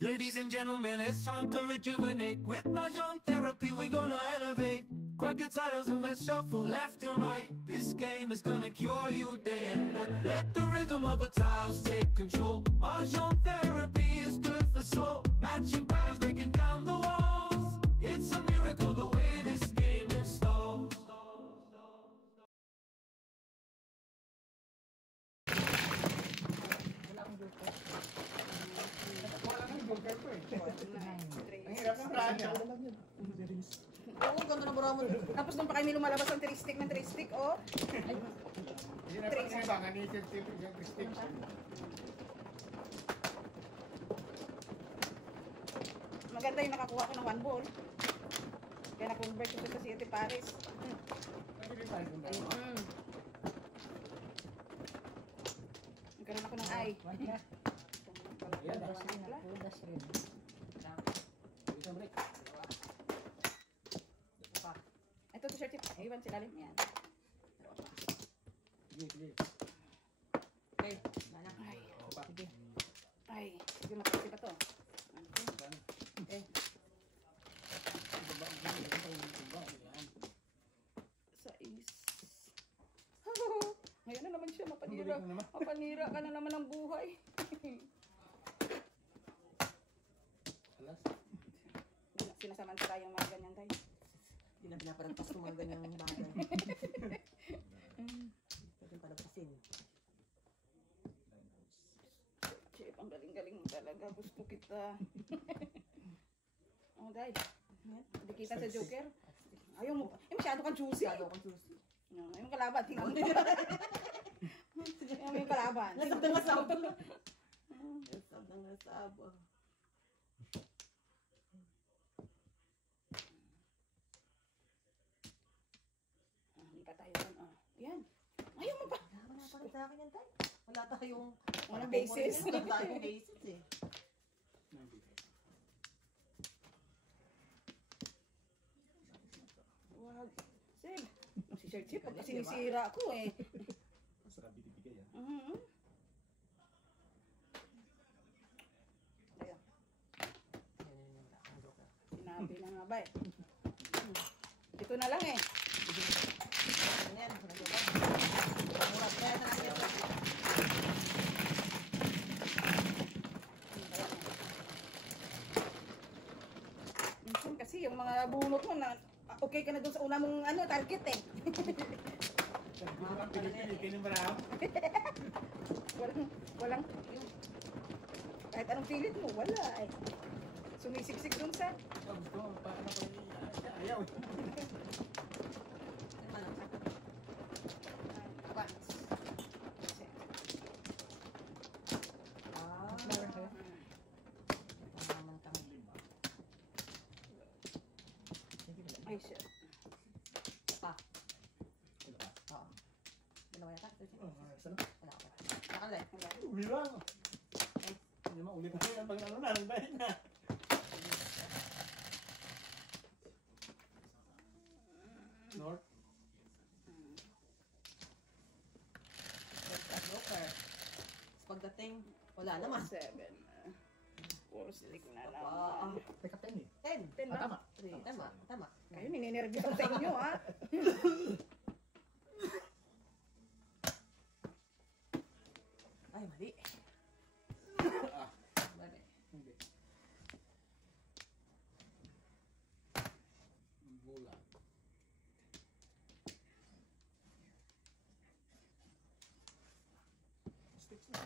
Ladies and gentlemen, it's time to rejuvenate. With Mahjong therapy, we're gonna elevate. Grab your titles and let's shuffle left and right. This game is gonna cure you day and night. Let the rhythm of the tiles take control. Mahjong therapy is good for soul. Matching patterns, breaking down the walls. It's a miracle the way this game installs. Ang hirap ng pranya. Oo, ganda na bura mo. Tapos nung pa kayo may lumalabas ang tristic ng tristic, oh. Hindi na pag iba, nga ni Sir yung Christine. Maganda yung nakakuha ko ng 1 ball. Kaya na-convert ko sa City Paris. Pwede tayo kung dahil. Nagkaroon ako ng eye. Ayan, Ito t-shirt tip. Iwan sila rin. Yan. sige. Okay. Ay. Sige. Ay. Sige, makasip pa to. Okay. Sa is. Ngayon na naman siya. Mapanira. Mapanira ka na naman ng buhay. Alas. Sinasamantala yung mga ganyan tayo. Hindi na pinaparagpas ng mga ganyang bagay. Pwede palagpasin. Chip, ang galing-galing mo talaga. Gusto kita. Oh, guys. Hindi kita sa Joker. Ayaw mo. Masyado kang juicy. Masyado akong susi. Ayaw mo kalaban. Tingnan mo. Ayaw mo yung kalaban. Nasab na nasab. Nasab na nasab. Hindi pa tayo doon. Yan. Ayaw mo pa. Wala pa rin sa akin yan tayo. Wala tayong... Walang basis. Wala tayong basis eh. Wag. Sib. Si Sir Chip, pag sinisira ako eh. Masarap binibigay ah. Ayun. Sinabi na nga ba eh. Ito na lang eh. Ayan. Murad kaya na natin. Minsan kasi yung mga bunot mo na okay ka na dun sa una mong target eh. Pinipili ng marami. walang kahit anong pilit mo, wala eh. Sumisiksik dun sa Gusto mo, paano pa ayaw. advance. Ay, shit. Pa. Ito ba? Oo. Dalawa yata. Saan? Wala ka pa. Wala ka na rin. Umilang. Hindi mo, ulit na yan. Pag nang dahil na. North. Joker. Pagdating, wala naman. 7. Puro stick na Ah, naman. Teka, 10 eh. 10. 10 ba? Tama. Tama. Kayo, ninenervous ako sa inyo, ha? Ay, mali. Ah, Mali. hindi. Bola. Sticks na.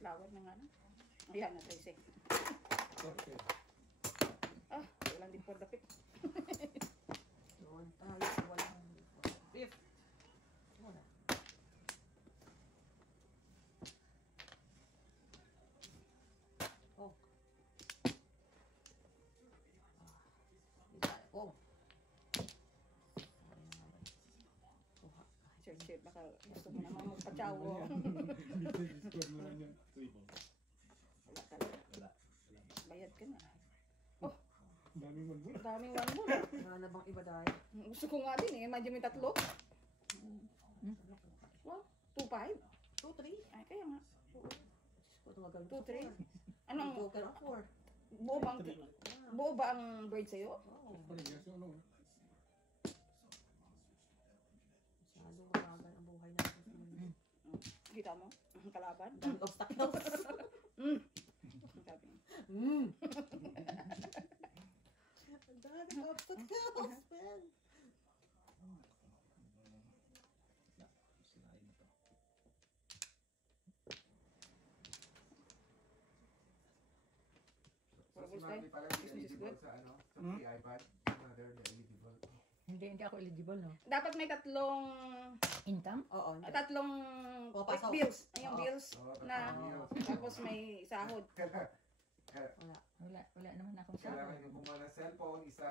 Flower na nga na. Ayan na, Tracy. Okay. Ah, walang din for the pick. Doon tayo. Walang... Fifth. Wala. Oh. Oh. Sir Chip, baka gusto mo naman magpachawo. Score mo lang yun. 3 balls. Wala talaga. Wala. Bayad ka na. Oh, Daming magbula. daming one mo. Wala na bang iba dahil? Gusto ko nga din eh. Imagine may 3. Wow, 2-5. 2-3. Ay, kaya nga. Ito magaling. 2-3. Anong, Joker ang 4. buo ba ang bird sa'yo? Oo. Parehas yung ano. Masyadong mabagal ang buhay natin sa mundo. Kita mo? Ang kalaban? Ang daming obstacles. Ang sabi niya. Ang daming obstacles, man. Sinain na to. So si Marty pala hindi eligible sa ano, sa free iPad. Another na eligible. Hindi ako eligible, no? Dapat may tatlong Income? Oo. tatlong O, pasok. bills. Ay, yung Oo. bills Oo, na tatlong tapos may sahod. Wala naman akong Kailangan sahod. yung kumuha ng cellphone, isa,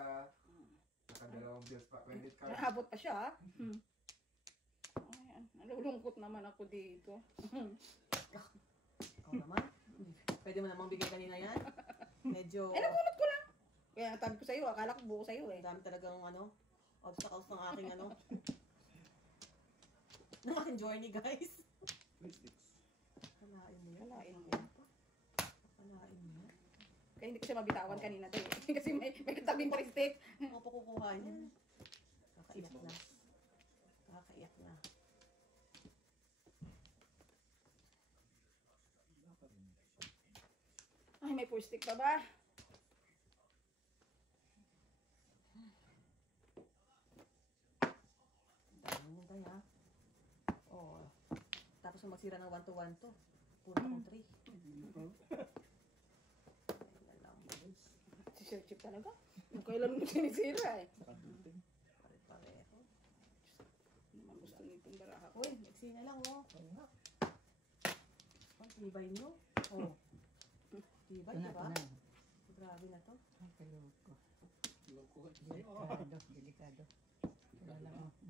nakadalawang bills pa, credit card. Naabot pa siya, ha? Ay, nalulungkot naman ako dito. Ikaw naman. Pwede mo namang bigay kanina yan. Medyo, Ay, nabunot ko lang. Kaya tabi ko sa'yo, akala ko buo sa'yo eh. ang dami talagang ano, obstacles ng aking ano. Ng aking journey, guys. Kalain mo yan. Kalain mo. Kalain mo yan. Kaya hindi ko siya mabitawan kanina to eh. Kasi may katabing stick. Ako pa kukuha niyan. Kakaiyak na. Kakaiyak na. Ay, may push stick pa ba? Dami mo kaya. Oh. Tapos kung magsira ng 1-to-1 to. Puro akong 3. Si Sir Chip talaga. Yung kailan mo sinisira eh. Pare-pareho. Naman gusto nitong baraha ko. Uy, maiksi na lang oh. Ang tibay nyo. Oh. Tibay, Ito na, diba? ito na. Grabe na to. Ay, kaloko. Loko. Delikado. Wala lang ako.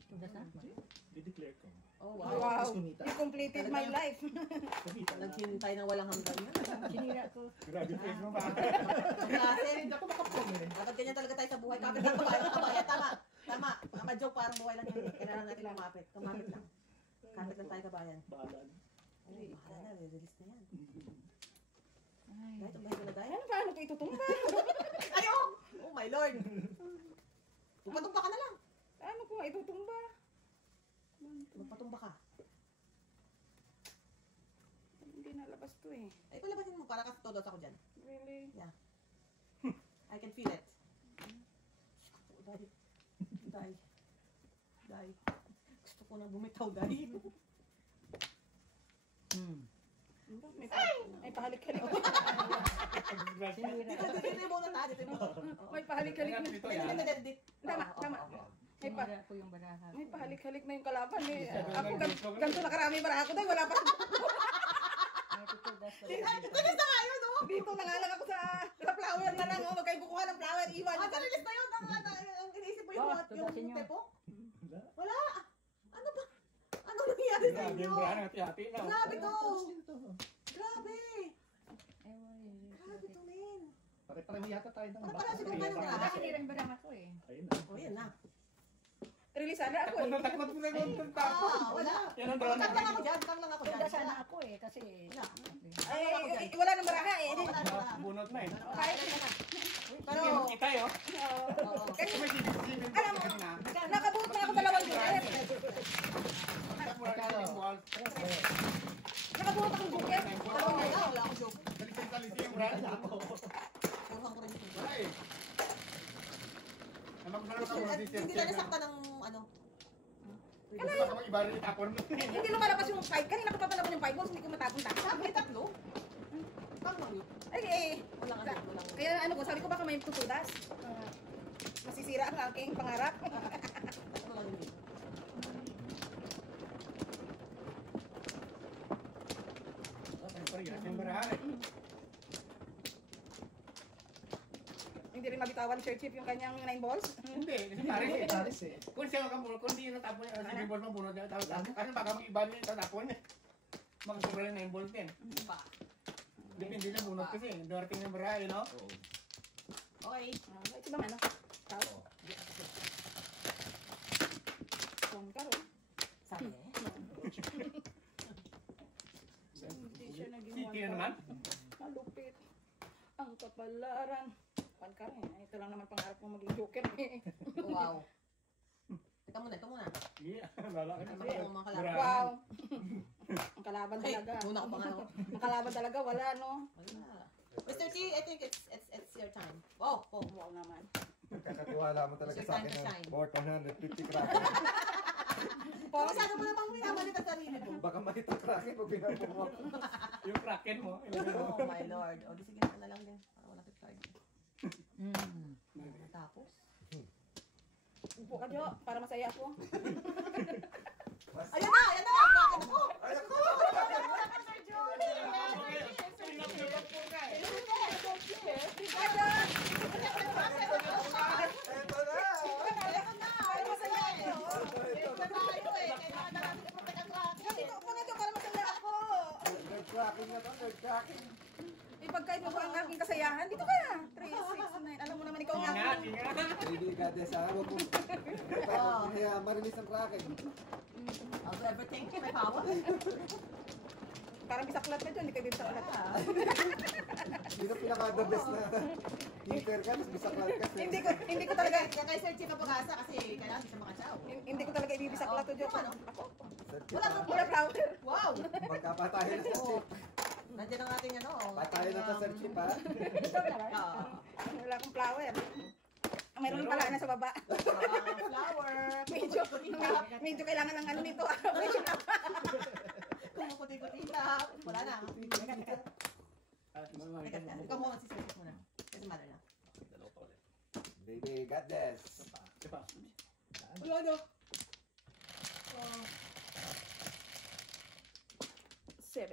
Ito na sa? Di-declare ko. Oh, Wow. wow. You completed my life. Kumita na. Naghintay ng walang hanggan yan. Sinira ko. Grabe face mo ba? Kasi, Hindi ako makapag dapat ganyan talaga tayo sa buhay. Kapit lang kabayan. Kabayan, tama. Tama. Tama joke, parang buhay lang yun. Kailangan natin lumapit. Kumapit lang. Kapit lang tayo kabayan. Bahalan. Ay, bahala na. Re-release na yan. Ay, Dahil, tumbahin ko na dahil. Ano paano ko itutumba? Ayaw! Oh my lord! Magpatumba ka na lang. Paano ko itutumba? Magpatumba ka. Hindi nalabas to eh. Ay, palabasin mo para kasi todo ako dyan. Really? I can feel it. Die. Die. Die. Gusto ko nang bumitaw, die. May pahalik-halik. sinira. Dito yung muna tayo. Dito yung muna. May pahalik-halik na. Dito Dito, yan. dito, dito. Tama, tama. May pa Sinira ko yung baraha. may pahalik-halik na yung kalaban eh. Ako ganito na karami para ako dahil wala pa. Ay, tutugas ko. Tinis na nga yun, oh! Dito na nga lang ako sa flower na lang. Huwag kayong kukuha ng flower. Iwan. Ah, nalilis na yun. Ang iniisip mo Oh, yung tugasin nyo. pepo? Wala. Ano ba? Ano nangyari sa Grabe inyo? yung brahan. Hati-hati na. Grabe to. Grabe. Ay, wala. Grabe to, men. Pare-pareho yata tayo ng Pare-pareho siguro tayo ng Ah, braha. sinira yung baraha ko eh. Ayun na. O, yan na. Release sana ako eh. Takot mo na yung tapo. Wala. Yan ang drone. Kang lang ako dyan. Kang lang ako dyan. Tunda sana ako eh, kasi... Wala. Ay, wala nang baraha eh. Oo, wala, wala. Bunot na eh. Kahit Pero, Kita yun. oo. kasi May sibig-sibig alam mo, na. nakabuot na ako dalawang joker. Mura ka ng ball. Nakabuot akong joker. Dalawang wala. Wala akong joke. Talisay-talisay yung brahan. Kuruhan ko rin yung Wala eh. Maglaro ka muna si Sir Hindi Chen. na nasakta ng ano. Gusto ka mag-ibarin itapon mo. Hindi lumalabas yung fight. Kanina ko papalaban yung 5 balls, hindi ko matapon-tapon. Sabi, tatlo. Kang lang yun. Ay, eh. Wala ka din. Wala ka. Kaya ano ko, sabi ko baka may tutudas. Masisira ang aking pangarap. Tatlo lang yun. Pare-pareho yung brahan eh. Hindi rin mabitawan ni Sir Chip yung kanyang 9 balls. Hindi, kasi pares eh. Kung siya makabunod, kung di natapon niya, si Bimbol mabunod niya, tapos kasi baka mag-iba niya, tatapon niya. Magkasubra na 9 volt din. Pa. Depende na bunod kasi, darating yung barahe, no? Okay. Ito ba ano? Tao? Kung karo. Sabi. naman. Malupit. Ang kapalaran. Pan ka rin. Ito lang naman pangarap mo maging joker eh. Wow. Teka muna, ito muna. Iya, wala ka Ano mo mga kalaban? Wow. Ang kalaban Ay, talaga. muna ko pa nga ako. Ang kalaban talaga wala no. Wala. Mr. T, I think it's your time. Wow, oh. Wow naman. Kakatiwala mo talaga It's your sa time akin to ng shine. worth 150 crackers. Masyado mo namang minamalit ang sarili mo. Baka makita cracker pag pinapong mo. Yung kraken mo. Oh my lord. O, di sige na lang din. Para wala kang card. Tapos? Upo ka Jo, para masaya ako. Ayan na! Ayan na! Bakit ako? Ay, ako! Eto na! Para masaya eh. Ito tayo eh. Kailangan na natin i-protect ang cracker. Dito upo na Jo, para masaya ako. Nerd cracking na to, nerd cracking. Ipagkait mo ba ang aking kasayahan? Dito ka. 369. Alam mo naman ikaw ang Ingat, aking. ingat. Baby goddess, ha? Huwag mo. Kaya marilis ang cracking. I'll do everything in my power. Parang bisaklat na Jo, hindi kayo bisaklat. Sino pinaka-the best na hitter ka, mas bisaklat ka. Hindi ko talaga Kaya kay Sir Chief ang pag-asa kasi kailangan siya makasyaw. hindi ko talaga ibibisaklat to Jo. Ano? Ako. Wala kang Wala flower. Wow! Magkapatayan na sa Oo. chip. Nandiyan ang ating ano. Patayan na to sa chip, ha? Oo. Wala akong flower. Mayroon pala na sa baba. Flower. Medyo kailangan ng ano nito. Medyo na. Kumukuti-kuti lang. Wala na. Teka, ikaw muna si Sir Chief muna. Kasi mother na. Baby goddess. Wala daw. 7.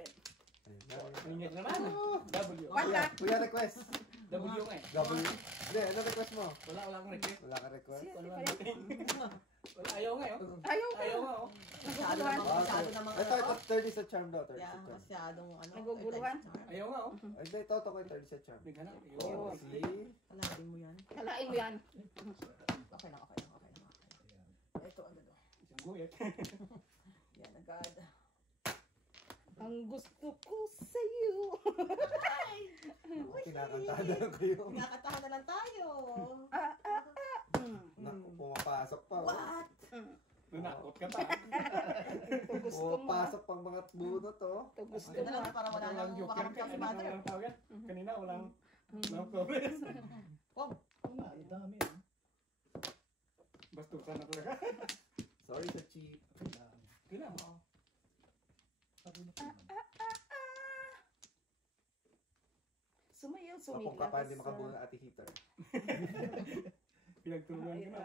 Ingat naman. W. Wala. Kuya request. W nga eh. W. Hindi, ano request mo? Wala akong request. Wala ka request? Wala, ayaw nga eh. Ayaw ko. Ayaw nga oh. Masyado namang, masyado namang Ito, 30 sa charm daw, 30 Yeah, sa charm. masyadong ano. Naguguluhan. Ayaw nga oh. Ay, hindi, ito ko yung 30 sa charm. Bigyan na. Oh, see? Kalahin mo yan. Kalain mo yan. Okay lang, okay lang, okay lang. Ito agad oh. Isang guyat. Yan agad. Ang gusto ko sa'yo. Kinakantahan na lang kayo. Nakatahan na lang tayo. Naku, pumapasok pa. Oh. What? Nanakot ka pa. Ito gusto mo. Pumapasok pang mga bunot, oh. Ito gusto Ito na mo. lang para wala nang Walang joker ka. makakamta si Ano mother. walang tawag yan? Kanina walang progress. Wow. Bastusan na talaga. Sorry sa cheap. Kailan mo? Sumayaw, Kung sumigla. ka pa hindi makabuno ng ate heater. Pinagtulungan ka na.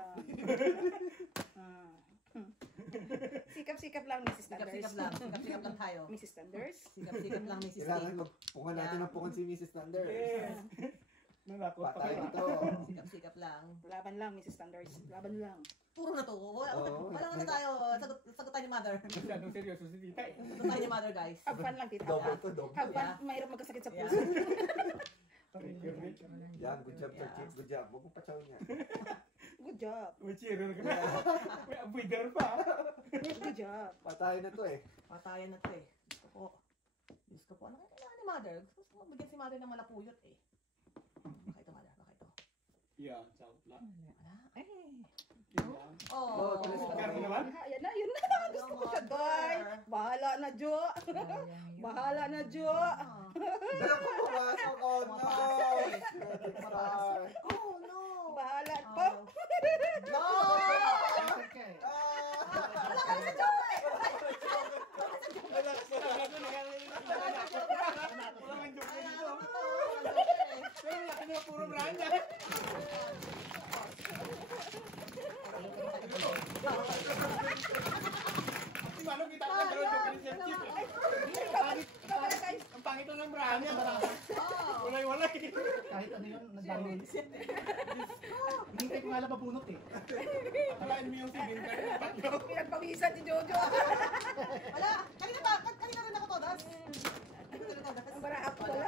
Sikap-sikap lang, Mrs. Thunders. Sikap-sikap lang. Sikap-sikap lang tayo. Mrs. Thunders. Sikap-sikap lang, Mrs. Kailangan T. magpungan natin ng pungan si Mrs. Thunder. Yes. Nanakot pa Patay ka. ito. Sikap-sikap lang. Laban lang, Mrs. Thunders. Laban lang. Puro na to. Wala na tayo. Sagot tayo ni mother. Masyadong seryoso si tita eh. Sagot tayo ni mother, guys. Have fun lang, tita. Double to, double. Have fun. Yeah. Mahirap magkasakit sa Yeah. puso. Yan, good job, Sir Chief. Good job. Huwag mong patsaw niya. Good job. May cheerer ka na. May avoider pa. Good job. Patay na to eh. Patayan na to eh. Gusto ko. Diyos ko po. Ano kailangan ni mother? Gusto ko bigyan si mother ng malapuyot eh. Baka ito, mother. Baka ito. Yan, south lang. Wala. Eh. Yan. Oh. Karo naman? Ayan na, yun na. Gusto ko siya, Doy. Bahala na, Jo. Bahala na, Jo. Dala ko pumasok. Oh no! Magic star. Oh no. Bahala. Po. No! Puro branya. Di ba, kita ka pero joke ni Chef Chief. Ikaw pala, guys. Ang pangit ng branya. Walay-walay. Kahit ano yun, nagdami. Hindi ko nga lang mabunot eh. Akalain mo yung sibin ka rin. Pinagpawisan si Jojo. Wala. Kanina rin ako todas. Ang barahap ko wala.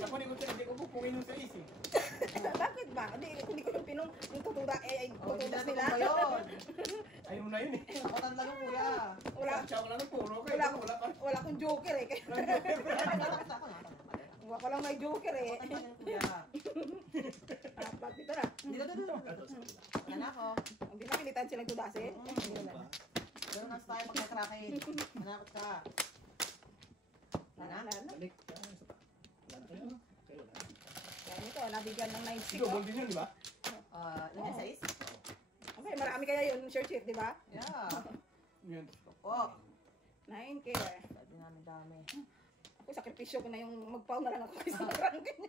Ako hindi ko pupungin yung sa isi. Bakit ba? Hindi ko yung pinong yung tutuda eh, Oh, tutudas hindi nila. natin yun. Ay, yung na yun eh. Matan lang yung kuya. Wala, Siya wala ng puro kayo. Wala. Wala pa. wala akong joker eh. Wala pa lang may joker eh. Matan lang yung kuya. Apat, dito na. Dito. Wala na ako. Hindi na pilitan silang tudase. Ganun lang tayo pag natrake. Manakot ka. Wala na. Balik. Isa pa. Wala na kayo. Kayo wala. Kaya ito, nabigyan ng 9 stick. Double din yun, di ba? Ilan size? Okay, marami kaya yun, Sir Chief, di ba? Yeah. Yun. Oo. 9K. Sabi namin dami. Ako, sakripisyo ko na yung magpaw na lang ako sa ranking.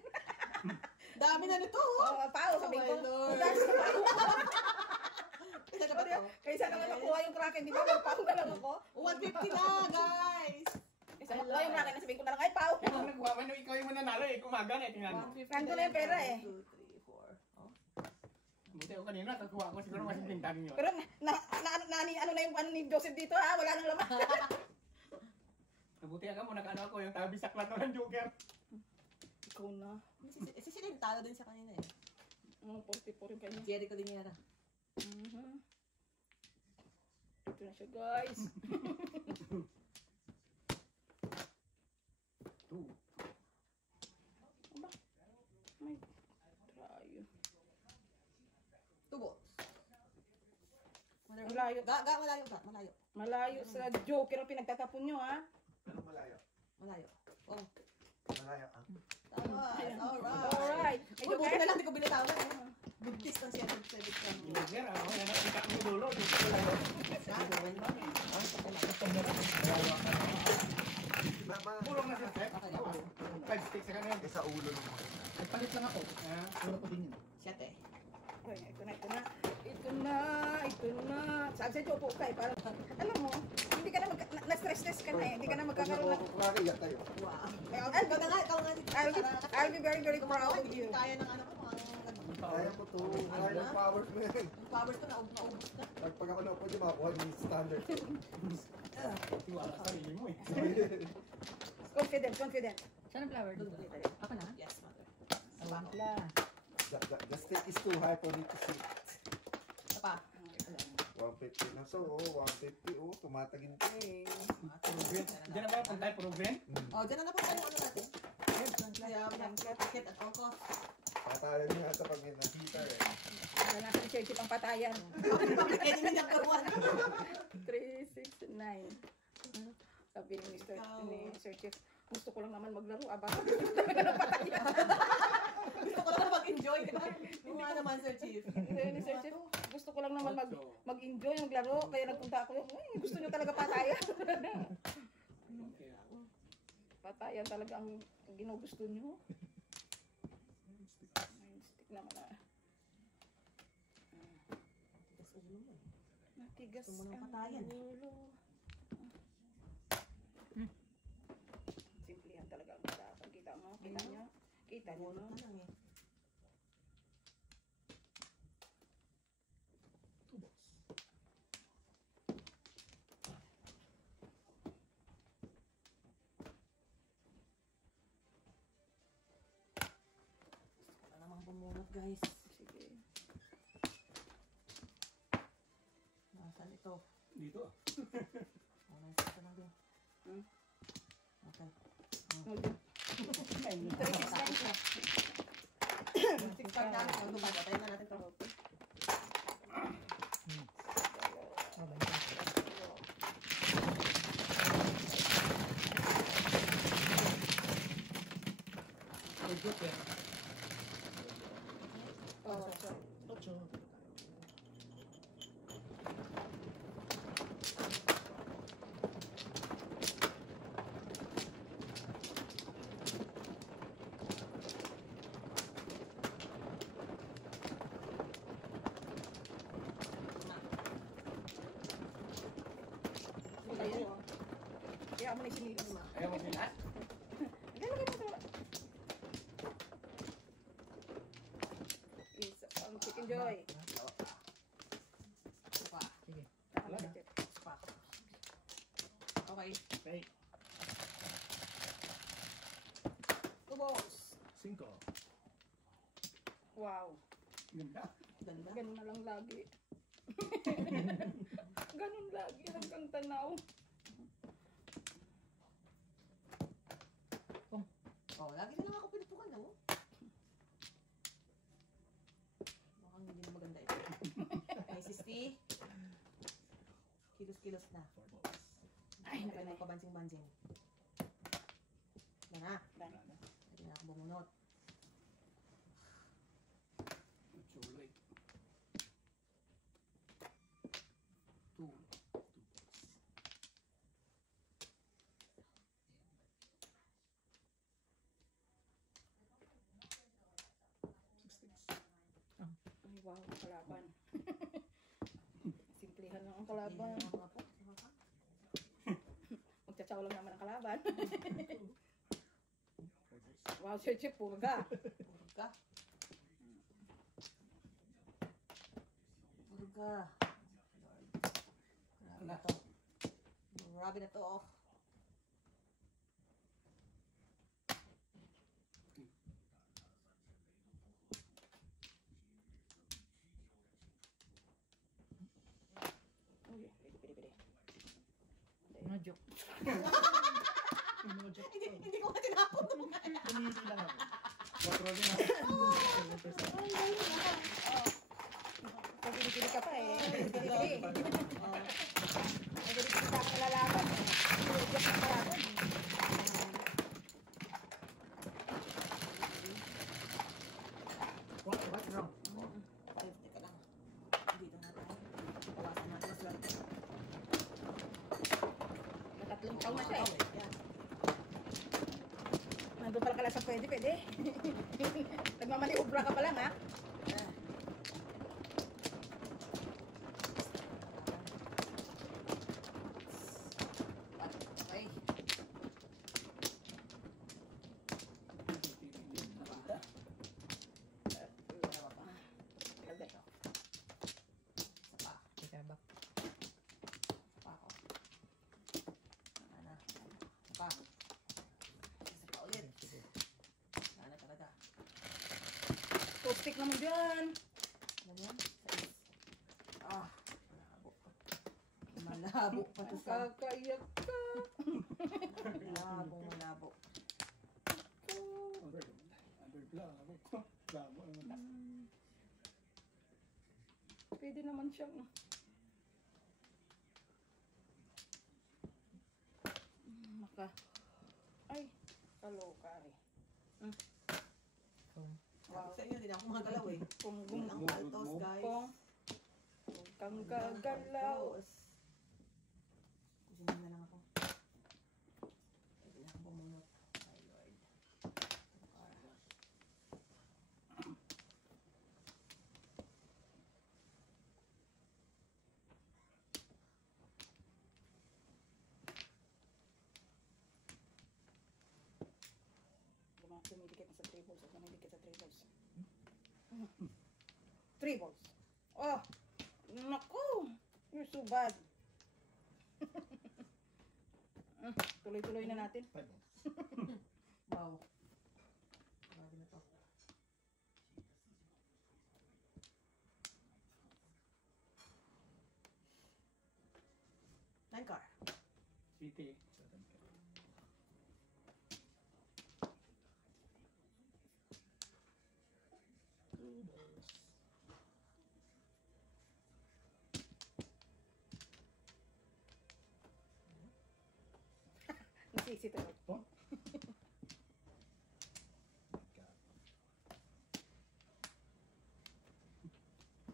Dami na nito. Oo, pao, sabi ko. Oh my Lord. That's Kaya na ba ito? Kaysa naman nakuha yung kraken, di ba? Magpaw na lang ako. 150 na, guys. Kaysa nakuha yung kraken, nasabihin ko na lang, ay, pao. Kung nagkuha man yung ikaw yung mananalo eh. Kumaga na eh. Tingnan mo. Nandun na yung pera eh. 1, 2, 3, 4. Oh. Buti ako kanina. Kakuha ko siguro mas pintanin yun. Pero ano na yung ano ni Joseph dito ha? Wala nang laman. Mabuti ka mo. Nag-ano ako yung tabi sa klato ng Joker. Ikaw na. Si Silene, talo din siya kanina eh. 44 yung kanya. Jericho Liniera. Ito na siya guys. Aba, may trayo. Tubo. Malayo. Malayo ba? Malayo. Malayo sa Joker ang pinagtatapon nyo ha. Ano malayo? Malayo. Oh. Malayo ah. Tama. Alright. Alright. Ay, Uy, buti Joker. na lang, di ko binitawan eh. Buntis ng 7 Joker, ano? Yan ang kita mo dulo. Joker lang. Pulong na siya, Steph. 5 sticks sa kanan. Sa ulo ng mga. Nagpalit lang ako. Puro ko din yun. 7. Ay, ito na. Sabi sa Jopo kay parang, alam mo, hindi ka na na-stress ka na eh. Hindi ka na magkakaroon ng... Kumakiyak tayo. Wow. Ikaw na nga. I'll be very, very proud of you. Kaya ng ano ko, Kaya ko to. Kaya ng powers mo yan. yung powers ko naubos na. Pag ako na po yung makuha yung standard. Tiwala sa sarili mo eh. Confident. Saan ang flower dito? Ako na? Yes, mother. Wala. The stake is too high for me to see. Isa pa. 150 na. So, 150. Tumatagin pa eh. Diyan na ba kung tayo proven? Oh, dyan na po tayo ano natin. Kaya, ticket at all cost. Patalan niya sa pag nakita eh. Wala na sa Churchill ang patayan. Kaya naman yung number 1. 3, 6, 9. Sabi ni Sir Chief, gusto ko lang naman maglaro. Aba, Gusto ko lang mag-enjoy, di ba? Yung nga naman, Sir Chief. ni Sir Chief, gusto ko lang naman mag-enjoy yung laro. Kaya nagpunta ako, gusto nyo talaga patayan. Patayan talaga ang ginugusto nyo. Stick naman na. Natigas Gusto mo ng ang patayan. ulo. Simplihan talaga ang usapan. Kita mo? Kita nyo? Kita nyo, no? Ano lang eh. Wala namang bumunot, guys. Sige. Nasaan ito? Dito. Oh, nasa ito lang din. Okay. Start namin. Ano ba? Patayin na natin ito. Joker. Oh, so, 8. kaya mo na sinilas. Ayaw mo sila? Lagay mo sa... Isa pang chicken joy. Pa. Sige. Tama na, Chef. Pa. Okay. Okay. Tubos. 5. Wow. Ganda. Ganda. Ganun na lang lagi. Ganun lagi hanggang tanaw. Oh, lagi na lang ako pinutukan, oh. Mukhang hindi na maganda ito. Ay, sisti. Kilos-kilos na. Ay, Hindi nakalay. na pabansing-bansing. Yan na. Done. Hindi na ako bumunot. It's so late. 2. Ay, wow, ang kalaban. Simplihan lang ang Hindi kalaban. na mga po. Sama ka. Magtsatsaw lang naman ang kalaban. Wow, Chip, purga. Purga. Purga. Grabe na to. Grabe na to, oh. Uy, pwede. No joke. No joke. Hindi ko matinapon. Umiisi lang ako. 4 din ako. Pag pinipili ka pa eh. Pinipili. Oh. Pag pinipili ka ang lalaban. Pinipili ka ang kalaban. What's wrong? Safety ka lang. Dito na tayo. Iwasan natin ang swerte. Natatlong taon na siya eh. Yan. Nandun pala ka lang sa pwede. Nagmamaniubra ka pa lang ha. Yan. Okay. Lagay. Isa pa. Teka ba? Isa pa ako. Ano? Isa pa. Isa pa ulit. Sana talaga. Toothpick naman dyan. Ano yan? Sais. Ah. Malabo. Malabo pa to sa. Kakaiyak ka. Malabo. Labo naman. Pwede naman siyang... Maka... Ay, kaloka eh. Wow. Sa inyo, hindi na ako magalaw eh. Kung Walang paltos, guys. huwag kang gagalaw. Kusin na lang ako. Pwede na akong bumunot. My Lord. Dumidikit na sa 3 balls. Huwag na may dikit sa 3 balls. 3 balls. Oh! Naku! You're so bad. Tuloy-tuloy na natin. 5 balls. Wow. Grabe na to. Nine car. City. Nasisi tuloy. Oh.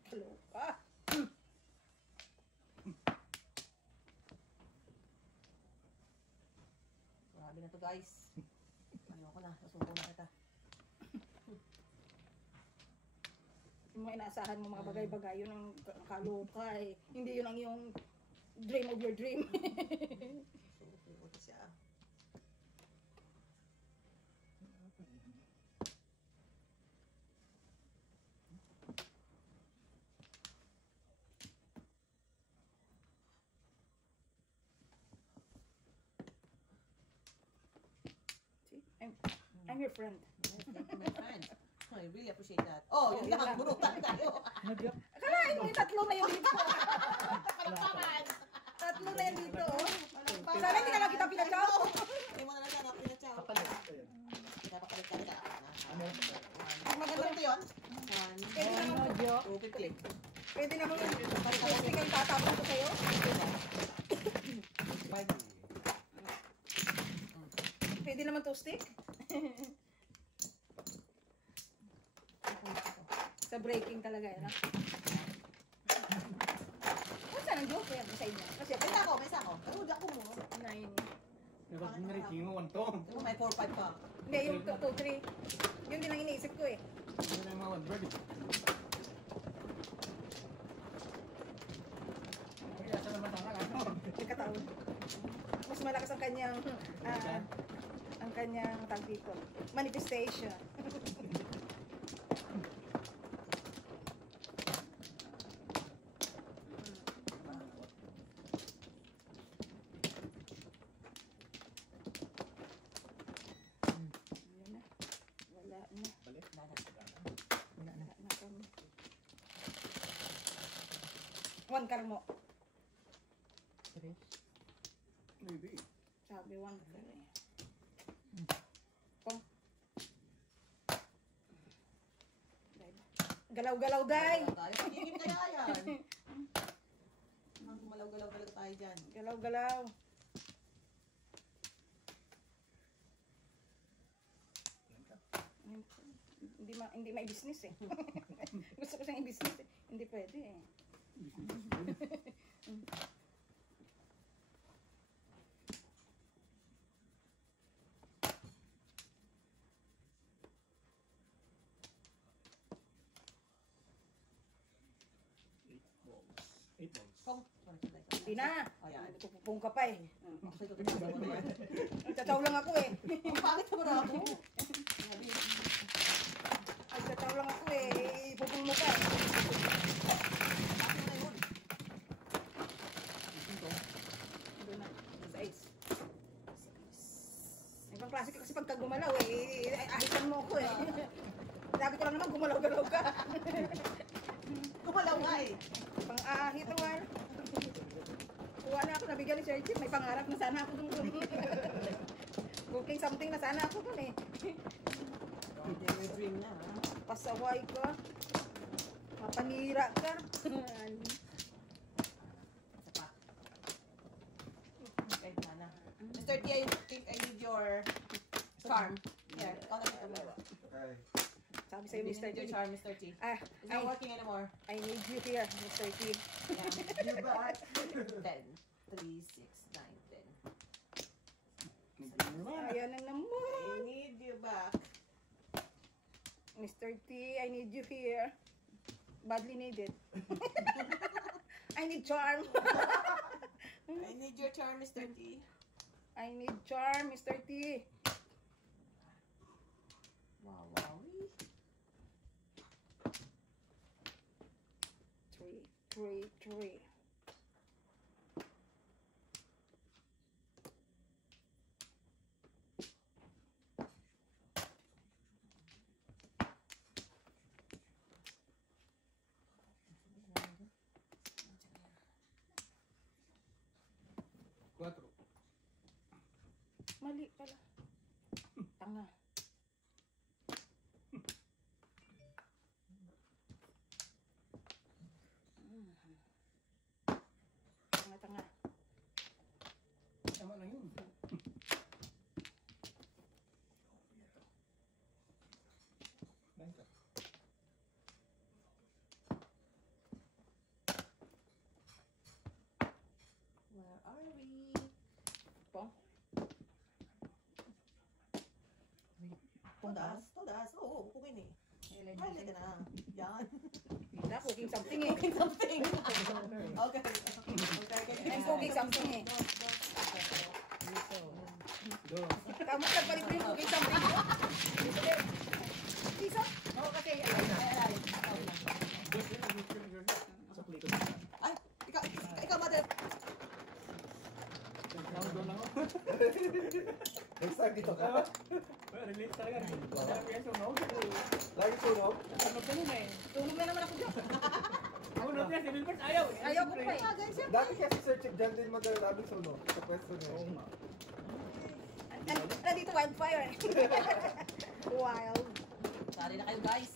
Kaloka. Grabe na to, guys. Ayoko na. Nasuko na kita. Yung mga inaasahan mo mga bagay-bagay, yun ang kaloka eh. Hindi yun ang yung dream of your dream. Suko ko to siya. See? I'm your friend. Yes, thank you, my friend. I really appreciate that. Oh, yun yun lang. lang. Bunutan tayo. No joke. Akala Kalain mo yung tatlo na yun dito. Tatlo na yun dito. Sana hindi na lang kita pinachaw. Hindi mo na lang siya pinachaw. Kapalit. Ayun. Pinapapalit ka na. Ano? Maganda. Ito yun? Pwede naman. Pwede naman. Pwede kang tatapon ko sa'yo. Pwede naman toastic. Sa breaking talaga yan. Kung saan ang joke yan sa inyo? Kasi May sako, may sako. Pero huwag ako mo. 9. Nariting mo, 1 to. Diba may 4-5 pa. Hindi, yung 2-3. Yun din ang iniisip ko eh. Ano na yung mga 1 bird eh. Ay, asa naman ang ano? Katawad. Mas malakas ang kanyang tag dito. Manifestation. Wala na. Wala na kami. One karmo. Maybe. Sabi one karmo. Pong. Galaw-galaw, day! Tayo, pagiging kaya yan. Gumalaw-galaw talaga tayo dyan. Galaw-galaw. Hindi ma-business eh. Gusto ko siyang i-business eh. Hindi pwede eh. Eight balls. Kung, Hindi na. Ayan. Pupupong ka pa eh. Actually, tutulungan mo na yan. Tataw lang ako eh. Ang pangit naman ako. Ay, tataw lang ako eh. Pupong mo ka. Bakit na yun? Doon na. Sa ace. Ibang klase ka kasi pagka gumalaw eh. Ahitan mo ako eh. Sabi ko lang naman gumalaw-galaw ka. Gumalaw nga eh. Pang-ahit naman. Kuha na ako, nabigyan ni Sir Chip. May pangarap na sana ako dun. Booking something na sana ako dun eh. May dream na ha. Pasaway ka. Mapanira ka. Isa pa. Okay, sana. Mr. T, I need your charm. Here, ikaw na kita mo. Okay. Sabi sa'yo, I Mr. need your T. charm, Mr. T. It's not working anymore. I need you here, Mr. T. Yeah. You're back. 10, 3, 6, 9, 10. Ayan na naman. I need you back. Mr. T, I need you here. Badly needed. I need charm. I need your charm, Mr. T. I need charm, Mr. T. Wow, wow. 3, 3. Quatro. Mali pala. Tanga. Tanga. Tama lang yun. Nine. Where are we? Pong. Todas. Todas. Oo, upukin eh. Hali ka na. Yan. Wala, cooking something eh. Cooking something. Okay. Okay. I'm cooking something eh. Dos. Tama ka pa rin yung cooking something. Piso? Oo, kasi Sa plate. Ay, ikaw, mother. Down lang ako. Next time dito ka. Relate talaga. Sabi yan, sunog. Lagi sunog. Sunog ka nun eh. tulog na naman ako dyan. Ako na niya, si Wilbert ayaw eh. Ayaw ko pa eh. Ah, guys, siyempre. Dati kasi Sir Chip dyan din Mother Robinson, no? Sa pwesto niya. Oo nga. Nandito wildfire eh. Wild. Sorry na kayo, guys.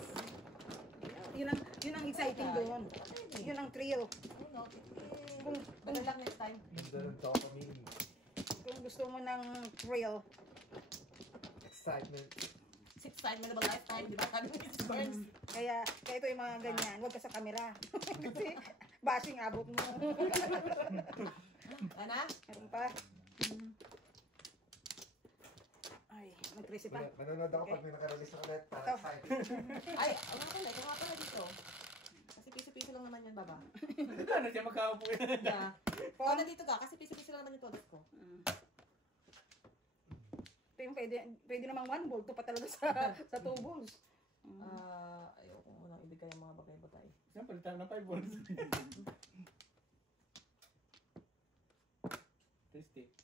Yun ang exciting doon. Yun ang thrill. Ay, no. Kung, Better luck next time. Ganun dopamine. kung gusto mo ng thrill, Excitement. It's excitement of a lifetime, di ba? Sabi ni Mrs. Burns. kaya ito yung mga ganyan. Huwag ka sa camera. Kasi bashing abot mo. Ano? Meron pa. Ay, mag-recipe pa. Manonood ako pag may nakarelease na ulit. Para Ito. excited. Ay, ito nga pala dito. Kasi piso-piso lang naman yan, baba. Ano siya magkakapo yan? Yeah. Oh, nandito ka, kasi piso-piso lang naman yung toilet ko. Ito yung pwede namang one bowl. Ito pa talaga sa two bowls. Ayoko munang ibigay ang mga bagay-bagay. Yan, palitan na 5 balls. 3 sticks.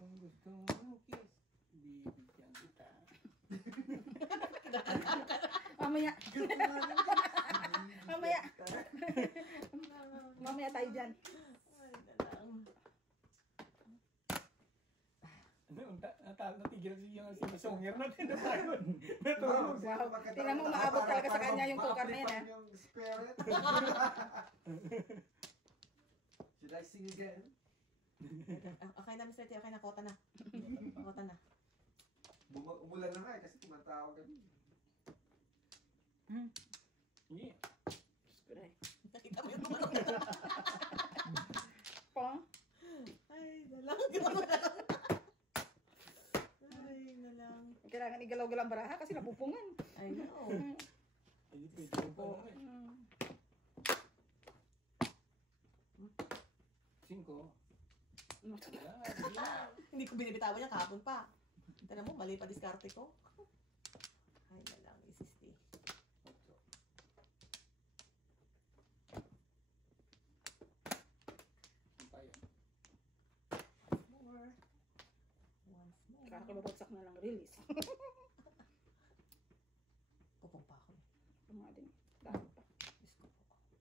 Kung gusto mo kiss, bibigyan kita. Mamaya. Mamaya. Mamaya tayo dyan. Ay, nalang. Natigil siya yung sinusonger natin na tayo. Natulog. Wow. Tingnan mo, maabot talaga sa kanya yung tukar na yan, Yung spirit. Should I sing again? Okay na, Mr. T. Okay na, kota na. Kota na. Umulan na nga eh, kasi tumatawag kami. Yeah. Nakita mo yung mga Pong. Ay, nalang. Ginawa na lang. Ay, nalang. Kailangan igalaw-galaw ang baraha kasi napupungan. I know. Hindi pwede yung pa. 5. Hindi ko binibitawan yan kahapon pa. Tignan mo, mali pa diskarte ko. Ay, nalang, isisti. More. Once more. Kakababagsak na lang release. Pupong pa ako. Mga din. Dami pa.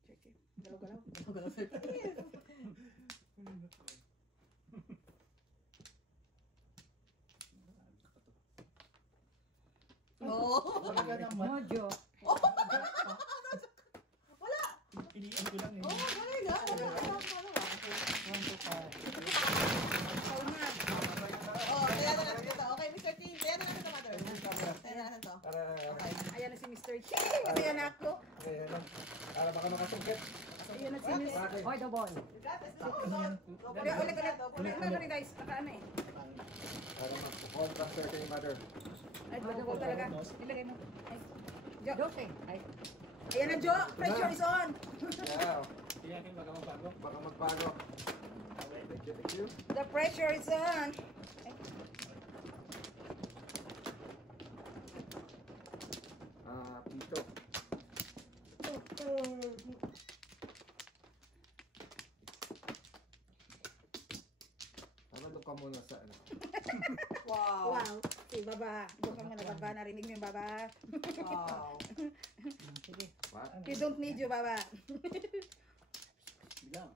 Diyos ko po. Check. Galaw-galaw. Galaw sir. Oh! Talaga naman. Mojo. Wala! Pilihan ko lang eh. Oh, galing nga. Wala. Ikaw na. Oh, kaya na natin ito. Okay, Mr. T. Kaya na natin ito, mother. Kaya na natin ito. Okay. Ayan na si Mr. Chi. Masaya na ako. Okay, ano? Para baka makasungkit. Ayan na si Mr. Bakit? Hoy, the ball. You got this. Go, go. Ulit. Ulit, guys. Nakaano eh. Para mag-contrast kay mother. Ay, bubog talaga. Ilagay mo. Ay. Jo. Doke. Ay, Ayan na, Jo. Pressure is on. Yeah, Tiyakin baka magbago. baka magbago. Thank you. The pressure is on. Ay. Pito. Doon ka muna sa ano. Wow. Wow. Okay, baba. Doon ka muna, baba. Narinig mo yung baba. Wow. sige. What? He don't need you, baba. Bilang.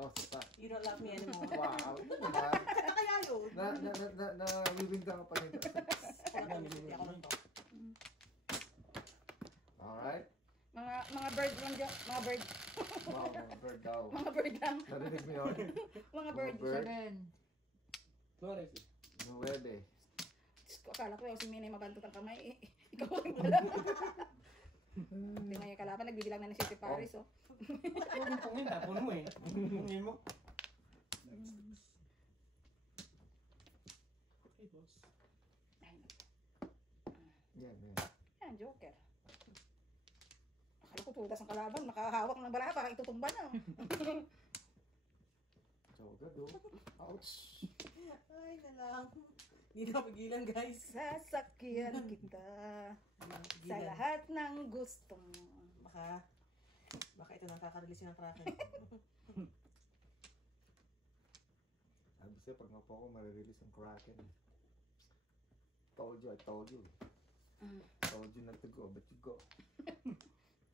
Oh, sasa. You don't love me anymore. Wow. Ano naman? Ano kaya yun? Wiwindang ka pa rin. Hindi ako nito. Alright. Mga bird lang dyan. Mga bird. Wow, mga bird daw. Mga bird lang. Narinig mo yun? Mga bird. Bird. 7. Flores. Nuwede. Diyos ko, akala ko yung si Minay mabantot ang kamay. Ikaw rin pala. Hindi nga yung kalaban, nagbibilang na ng City Paris, oh. Huwag mong pungin, tapon mo eh. Pungin mo. Okay, boss. Yan, yan. Yan, Joker. Akala ko tutas ang kalaban, makahawak ng balaha, parang itutumba na. So good, oh. Ouch. Ay, nalang. Hindi na mapigilan, guys. Sasakyan kita sa lahat ng gusto mo. Baka Baka ito nakaka-release ng Kraken. Sabi sa'yo, pag napo ako, marirelease ang Kraken. Told you, I told you. Told you not to go, but you go.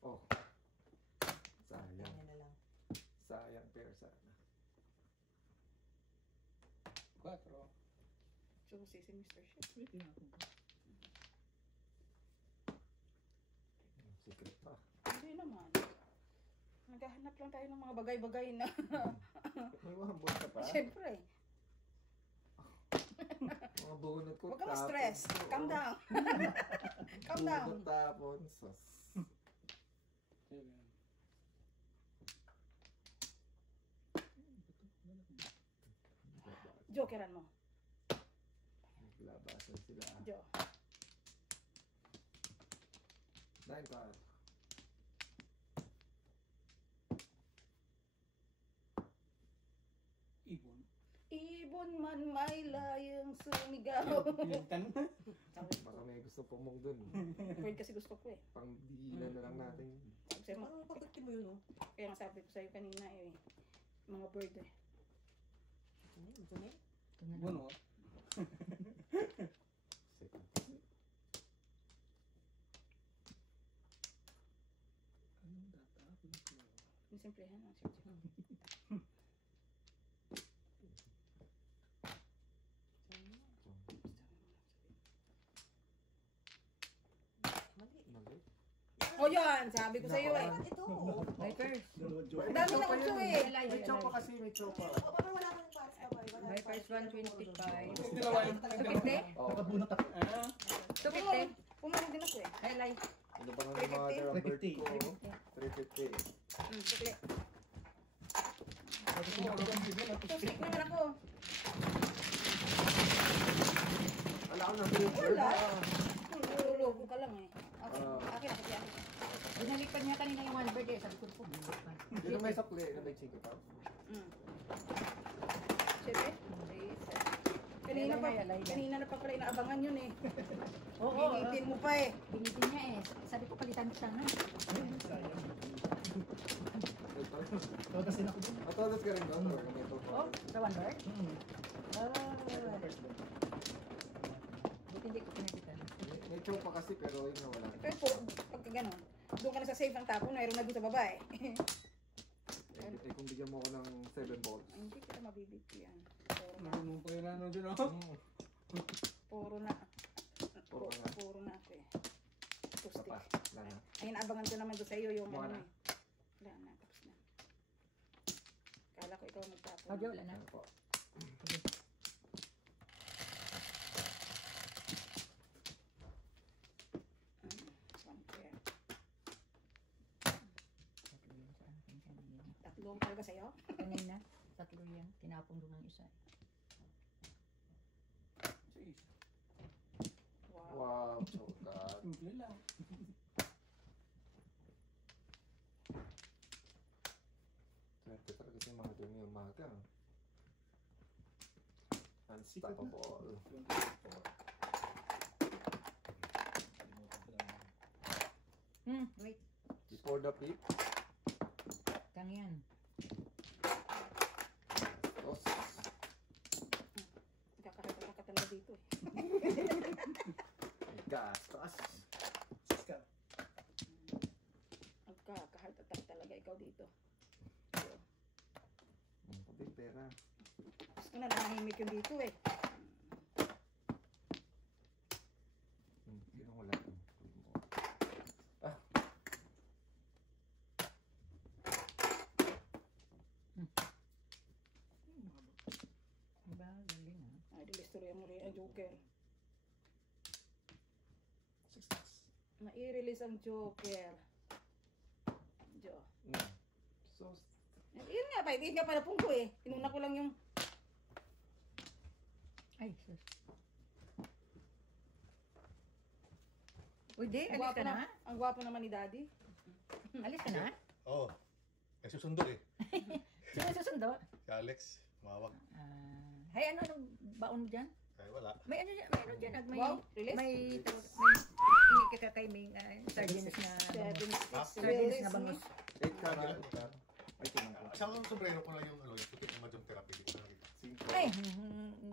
Oh. Sayang. Ganyan na lang. Sayang pair sana. 4. Susi si Mr. Chef. Secret pa. Hindi naman. Naghahanap lang tayo ng mga bagay-bagay na. May wahambot ka pa? Siyempre. Mga bunot ko. Huwag ka ma-stress. Calm down. Calm down. Bunot tapon. Sus. Jokeran mo. Labasan sila. Jo. 9-5. Ibon. Ibon man may layang sumigaw. Pinagtan. Baka may gusto pumong dun. Word kasi gusto ko eh. Pang diinan na lang natin. Sabi sa'yo, Parang pagkakti mo yun, oh. kaya nga sabi ko sa'yo kanina eh. Mga bird eh. Ito na eh. Bunot. Second. Anong tatapon ko? Yung simplihan lang siya. Mali. Mali. O yan, sabi ko sa'yo eh. Dapat ito. Vipers. Dalawang joke. Ang dami na utso eh. May chopa kasi, may chopa. Parang wala kang pares na ba? Wala kang Vipers pares. 125. Tapos dalawa yung Tukite. Oh. nakabunot ako. Tukite. Pumulong din ako eh. Highlight. Ano ba ng mother ang bird ko? 350. Tukite. Tapos yung bigyan ako. Tusik naman ako. Wala ko ng bird. Wala. Lulugo ka lang eh. Okay, Ah. akin ako yan. Binalipan niya kanina yung one bird eh. Sabi ko po, binalipan. Dito may sakli, na may chicken pa. Siyempre. Kanina na pa pala inaabangan yun eh. Oo. Hinitin mo pa eh. Binitin niya eh. Sabi ko, palitan siya na. Tapos din ako dun. Matolos ka rin doon, or may topa. Oh, the one bird? Ah. Buti hindi ko pinagitan. May chopa kasi, pero yun na wala. Pero po, pagka gano'n, doon ka na sa safe ng tapon, mayroon na doon sa baba eh. Eh, kung bigyan mo ako ng 7 balls. Ay, hindi kita mabibigyan. Marunong ko yun ano dyan ako. Puro na. Puro na. Puro na ako eh. Isa Tustik. pa. Wala na. Ay, naabangan ko naman doon sa iyo yung Wala ano na. eh. Wala na, tapos na. Kala ko ikaw magtapon. Audio, wala na. Ano po? One pair. Tatlo yan sa akin kanina. Tatlong talaga sa'yo? Kanina, tatlo yan. Tinapon doon ang isa. Wow. Wow, chokat. Simple lang. Swerte talaga si mga doon yung umaga. Unstoppable. Wait. Before the peak, Kang yan. tos. Nagkakakatan na dito eh. May gastos. Siska. Nagkaka-heart attack talaga ikaw dito. Kapag pera. Gusto na nangihimik yun dito eh. Yun ang wala. Diba? Galing ah. Ay, dilistorya mo rin ang Joker. 6. Na-i-release ang Joker. Jo. So, Yun nga pa, hindi nga pala pungko eh. Tinuna ko lang yung... Ay, sus. Uy, di, Ang alis gwapo ka na? Ang gwapo naman ni Daddy. Alis ka na? Oo. Kasi susundo eh. Sino susundo? Si Alex, mawag. Hey, ano anong baon mo dyan? Ay, wala. May ano dyan, may ano dyan, may, Wow, release? may kakakaiming sardines na bangus. Seven, Ha? Sardines na bangus. 8 Kagad. Ay, tingnan ko. Isang sombrero ko lang yung ano, yung puti ng Mahjong Therapy. Hindi ko nakita. 5. Ay, hindi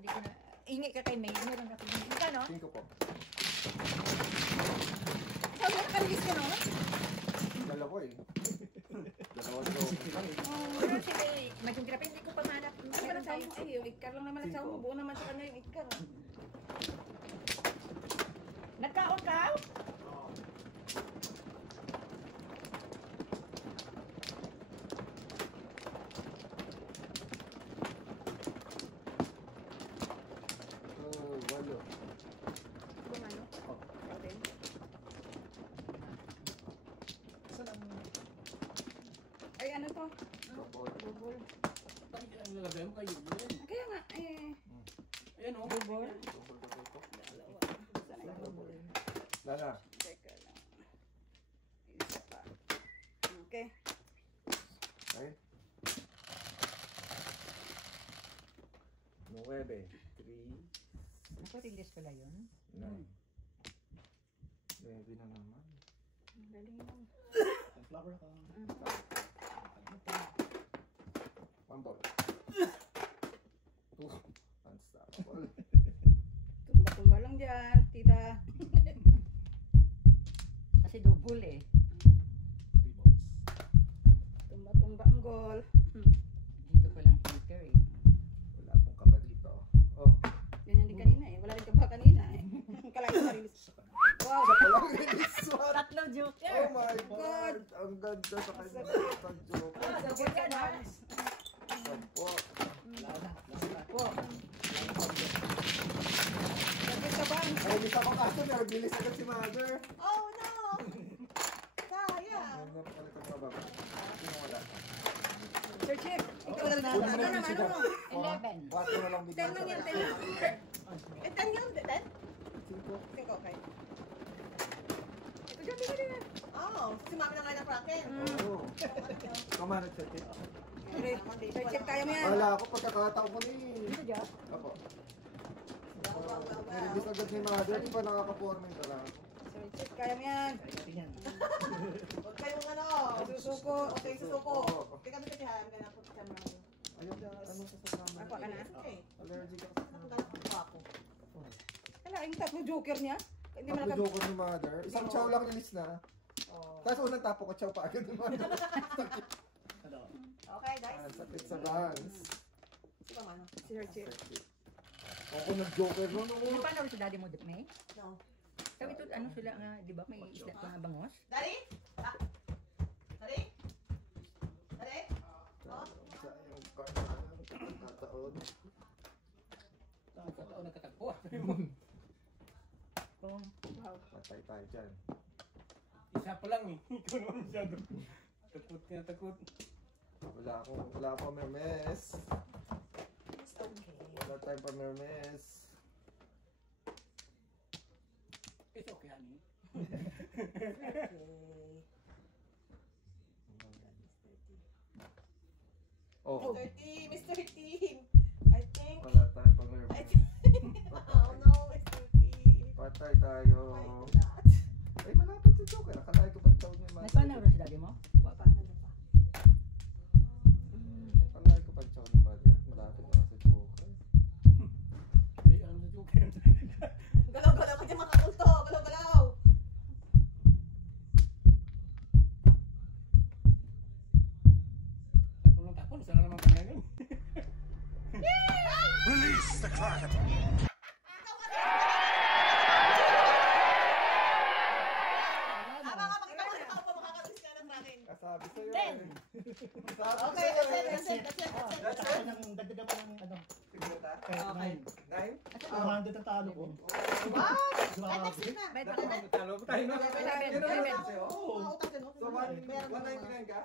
ko na. Ingi ka kay May. Meron ako. Hindi no? 5 po. Sabi na kaligis ka no? Dalawa eh. Dalawa joker lang eh. Meron si May. Majong grabe, hindi ko pa manap. Ano ba nagsawa mo? Ay, yung ikar lang naman nagsawa mo. Buo naman sa kanya yung ikar. Nagkaon ka? Walo. Kung ano? Oh. Ikaw din. Saan ang... Ay, ano to? Double. Bubol. Bakit ang lalagay mo kayo? Kaya nga, eh. Ayan o. Bubol. Double po. Dalawa. Sana yung bubol. Lala. Teka lang. Isa pa. Okay. Okay. 9. 3. Ako, tinglis pala yun. 9. 9 na naman. Ang galing lang. Flower ka. 1 ball. 2. Unstoppable. Tumba-tumba lang dyan, tita. Kasi double eh. 3 balls. Tumba-tumba ang goal. Dito ko lang filter eh. Wala pong kaba dito. Oh. Ganyan din kanina eh. Wala rin ka ba kanina eh. Kalahin sa rilis. Wow. Walang release one. Tatlo joker. Oh my God! Ang ganda sa kanya. Ang joke. Double ka na. Sampo. Po. Lagi ka ba? Ay, bisa ko kaso na. Bilis agad si mother. Oh no! Sayang! Ano pala itong mababa? Sino wala? Sir Chief, ikaw na Una ano na naman sila. ano? 11. 4 na lang bigyan 10 lang yan, sa 10 lang. Eh, 10 yun, 10? 5, okay. Ito dyan, bigyan din. Oh, si Mami na ngayon ang bracket. Oo. Kumanot sa tip. Sir Chief, kaya mo yan. Wala ako pagkakataon ko ni. Dito dyan. Apo. Wow, wow, wow, wow. Nirelease agad ni mother. Di pa nakaka-forming ka lang. Sir Chief, kaya mo yan. Huwag kayong ano. Susuko. Okay, susuko. Oo. Okay kami kasi I'm gonna put camera. Ayaw na, ano sa sasama. Ako ka na. Okay. Allergic ako sa Ang ganap ko ako. Wala, yung tatlo joker niya. Hindi mo Ako nakap... joke ni mother. Isang chow lang release na. Tapos unang tapo ko chow pa agad ni mother. Ano? Okay, guys. Sakit sa guns. Si Mama, ano? Sir Chief. Ako nag-joker nun. Ano pa na si daddy mo, May? No. Sabi ito, ano sila nga, di ba may isla pa nga bangos? Daddy? Ah. Daddy? Daddy? Sa yung kataon. Tao nagkatagpo. Kung Patay tayo dyan. Isa pa lang eh. Ikaw naman masyado. Takot ka, takot. Wala pa mermes. It's okay. Wala tayong pa mermes. It's okay, honey. Okay. Oh, Mr. Team, Mr. Team. I think. wala tayong pa I mermes. think. Oh no, Mr. Team. Patay tayo. Why not? Ay, malapit si Joker. Akalain ko pa chow niya. nagpanaro si daddy mo? Paano na pa? Akalain ko pa chow ni mother. Malapit na si Joker. May ano sa joke. Galaw-galaw ka dyan makakulto. Galaw-galaw. Tapon lang tapon. Sana naman pangalan. Release the Kraken! Makakapakita ko na ako makakalis ka ng ramen. Kasabi sa'yo. Ten. Sabi ko Okay, sa'yo. that's it, that's it, that's it, that's it. Ako nang dagdagan pa ng ano. Signata? Okay. 9? 200 ang talo ko. What? Grabe. That's it na. May Talo pa tayo na. Eleven. Yun ang Eleven. naman sa'yo. Oo, utang ka, no? So, Meron naman. 199 ka?